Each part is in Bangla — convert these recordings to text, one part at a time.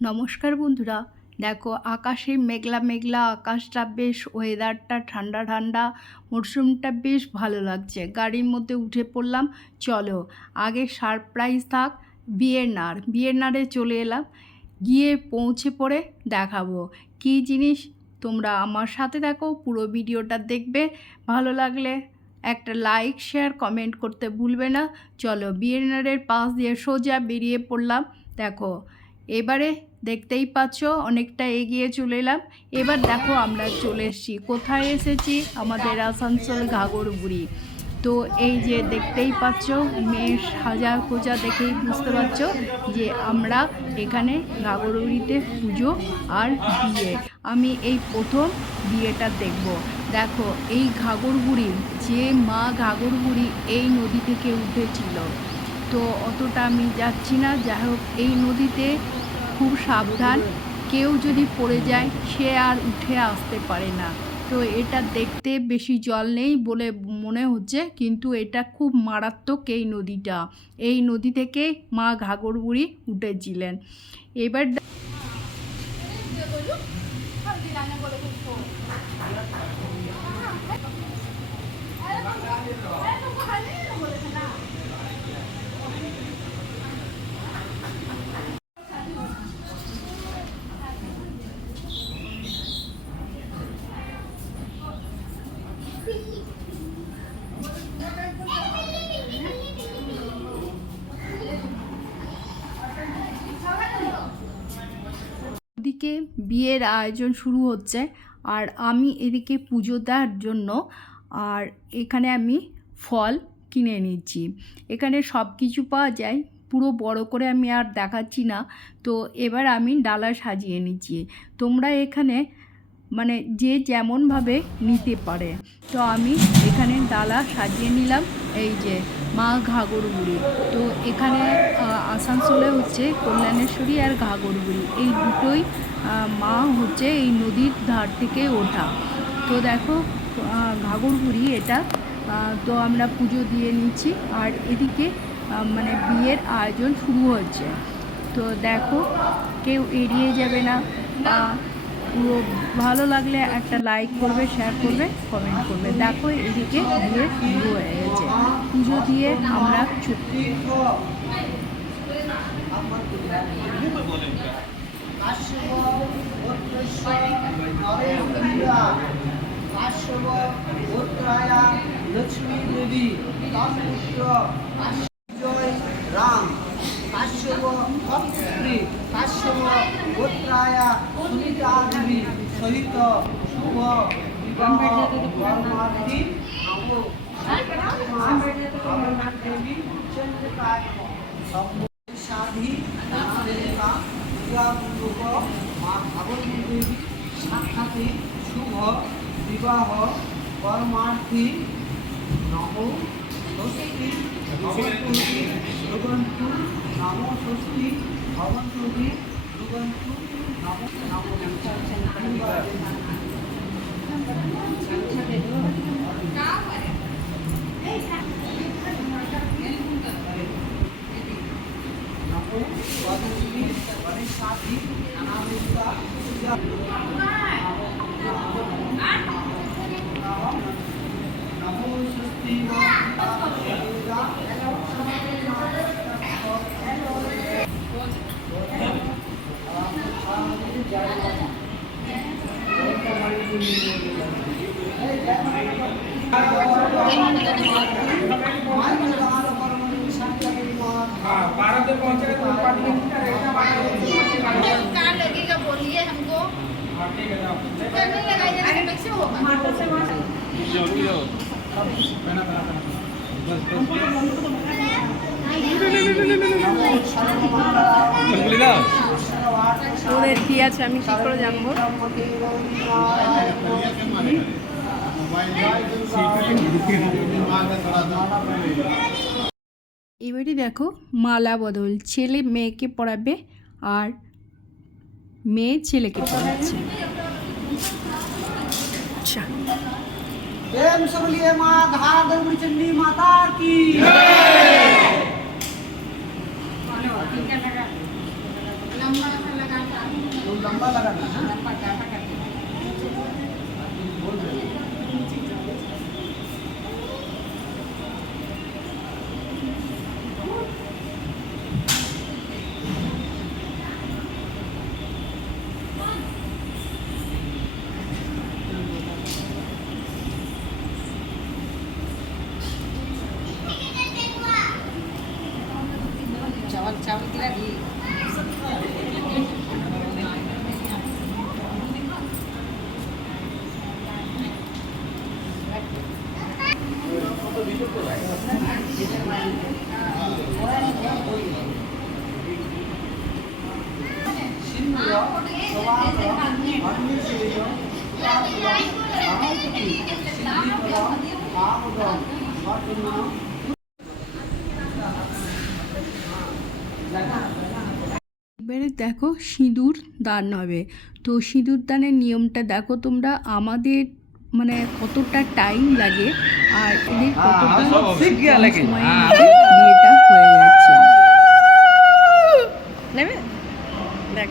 নমস্কার বন্ধুরা। দেখো, আকাশে মেঘলা মেঘলা আকাশটা বেশ ওয়েদারটা ঠান্ডা ঠান্ডা, মরশুমটা বেশ ভালো লাগছে। গাড়ির মধ্যে উঠে পড়লাম, চলো, আগে সারপ্রাইজ থাক বিয়ের নার বিয়ের নারে চলে এলাম, গিয়ে পৌঁছে পড়ে দেখাবো। কী জিনিস? তোমরা আমার সাথে দেখো, পুরো ভিডিওটা দেখবে। ভালো লাগলে একটা লাইক শেয়ার কমেন্ট করতে ভুলবে না। চলো বিয়ের নারের পাশ দিয়ে সোজা বেরিয়ে পড়লাম। দেখো, এবারে দেখতেই পাচ্ছ, অনেকটা এগিয়ে চলে এলাম। এবার দেখো আমরা চলে এসেছি। কোথায় এসেছি? আমাদের আসানসোল ঘাগরবুড়ি। তো এই যে দেখতেই পাচ্ছ, মেয়ের সাজা কোজা দেখেই বুঝতে পারছ যে আমরা এখানে ঘাগরবুড়িতে পুজো আর বিয়ে। আমি এই প্রথম বিয়েটা দেখব। দেখো, এই ঘাগরবুড়ি, যে মা ঘাগরবুড়ি এই নদী থেকে উঠেছিল। তো অতটা আমি যাচ্ছি না। যাই হোক, এই নদীতে খুব সাবধান। কেউ যদি পড়ে যায়, সে আর উঠে আসতে পারে না। তো এটা দেখতে বেশি জল নেই বলে মনে হচ্ছে, কিন্তু এটা খুব মারাত্মক এই নদীটা। এই নদী থেকে মা ঘাগরবুড়ি উঠেছিলেন। এবার ওদিকে বিয়ের আয়োজন শুরু হচ্ছে আর আমি এদিকে পুজো দেওয়ার জন্য আর এখানে আমি ফল কিনে নিচ্ছি। এখানে সব কিছু পাওয়া যায়, পুরো বড় করে আমি আর দেখাচ্ছি না। তো এবার আমি ডালা সাজিয়ে নিচ্ছি। তোমরা এখানে মানে যে যেমনভাবে নিতে পারে। তো আমি এখানে ডালা সাজিয়ে নিলাম, এই যে মা ঘাগরগুড়ি তো এখানে আসানসোলে হচ্ছে কল্যাণেশ্বরী আর ঘাগরগুড়ি এই দুটোই মা হচ্ছে এই নদীর ধার থেকে ওঠা। তো দেখো আহ, ঘাগরগুড়ি এটা। তো আমরা পুজো দিয়ে নিচ্ছি। আর এদিকে মানে বিয়ের আয়োজন শুরু হচ্ছে। তো দেখো কেউ এড়িয়ে যাবে না। পুরো ভালো লাগলে একটা লাইক করবে শেয়ার করবে কমেন্ট করবে। দেখো এদিকে বিয়ে শুরু হয়ে গেছে। পুজো দিয়ে আমরা ছুটি কাশ্যপ গোত্রস্য নরেন্দ্রিয়া কাশ্যপ গোত্রায়া লক্ষ্মী দেবী তৎপুত্র কাশ্যয় রাম কাশ্যপ কর্তৃ কাশ্যপ গোত্রায়া সুনিতা দেবী নামেকা বিবাহপূর্বক মা ভাগবতী দেবী সাক্ষাতে শুভ বিবাহ কর্মার্থী নম ষষ্ঠী ভগবতী ভগবন্তু নম ষষ্ঠী ভগবন্তী ভগবন্তু নম নম নমো भारत में पहुंचे तो पार्टी में क्या रहेगा बारह कहाँ लगेगा बोलिए हमको ठीक है जाओ कितना नहीं लगाइए तो कैसे होगा ওদের কী আছে আমি কী করে জানবো এবারে দেখো মালা বদল ছেলে মেয়েকে পড়াবে আর মেয়ে ছেলেকে পড়াচ্ছে আচ্ছা प्रेम से बोलिए माँ धागुरी चंडी माता की लंबा सा लगा लंबा लगाना है এবারে দেখো সিঁদুর দান হবে। তো সিঁদুর দানের নিয়মটা দেখো তোমরা আমাদের মানে কতটা টাইম লাগে আর এদের কতটা লেকিন। সময়ের হ্যাঁ। মধ্যে বিয়েটা হয়ে যাচ্ছে। আদর্শ দেখ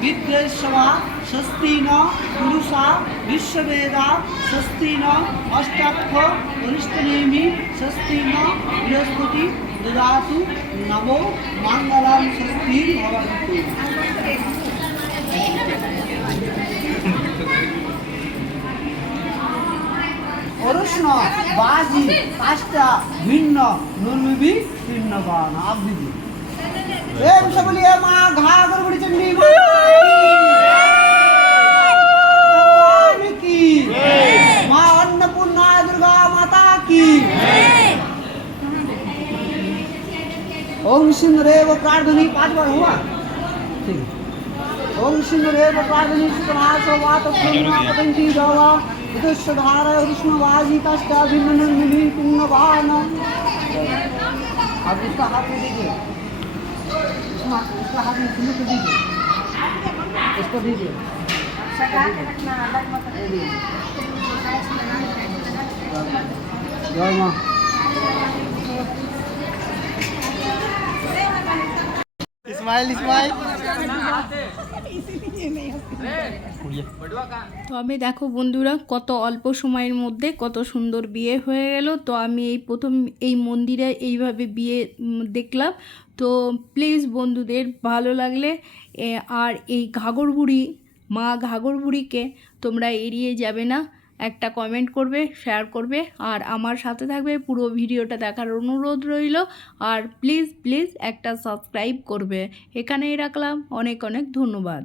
विद्वेश्वा स्वस्ति न पुरुषा विश्ववेदा स्वस्ति न अष्टाक्ष वरिष्ठनेमि स्वस्ति न बृहस्पति ददातु नमो मंगलम स्वस्ति भवन्तु অরুষ্ণ বাজি পাঁচটা ভিন্ন নুলবি ভিন্ন বান আবৃত্তি सबलिया माँ घाघर बड़ी चंडी माँ की। माँ अन्नपूर्णा दुर्गा माता की। ओम सिंह रेव प्रार्थनी पाँच बार हुआ। ठीक ओम सिंह रेव प्रार्थनी सुतनाश वात पतंगी गवा विदुषधार विष्णुवाजी कष्टाभिनंदिनी पुण्यवान अब इसका हाथ में देखिए। उसको हाथ में खुलू को दीजिए उसको दीजिए जय माँ स्माइल स्माइल তো আমি দেখো বন্ধুরা, কত অল্প সময়ের মধ্যে কত সুন্দর বিয়ে হয়ে গেল। তো আমি এই প্রথম এই মন্দিরে এইভাবে বিয়ে দেখলাম। তো প্লিজ বন্ধুদের ভালো লাগলে আর এই ঘাগরবুড়ি, মা ঘাগরবুড়িকে তোমরা এড়িয়ে যাবে না। একটা কমেন্ট করবে শেয়ার করবে, আর আমার সাথে থাকবে পুরো ভিডিওটা দেখার অনুরোধ রইল, আর প্লিজ প্লিজ একটা সাবস্ক্রাইব করবে। এখানেই রাখলাম, অনেক অনেক ধন্যবাদ।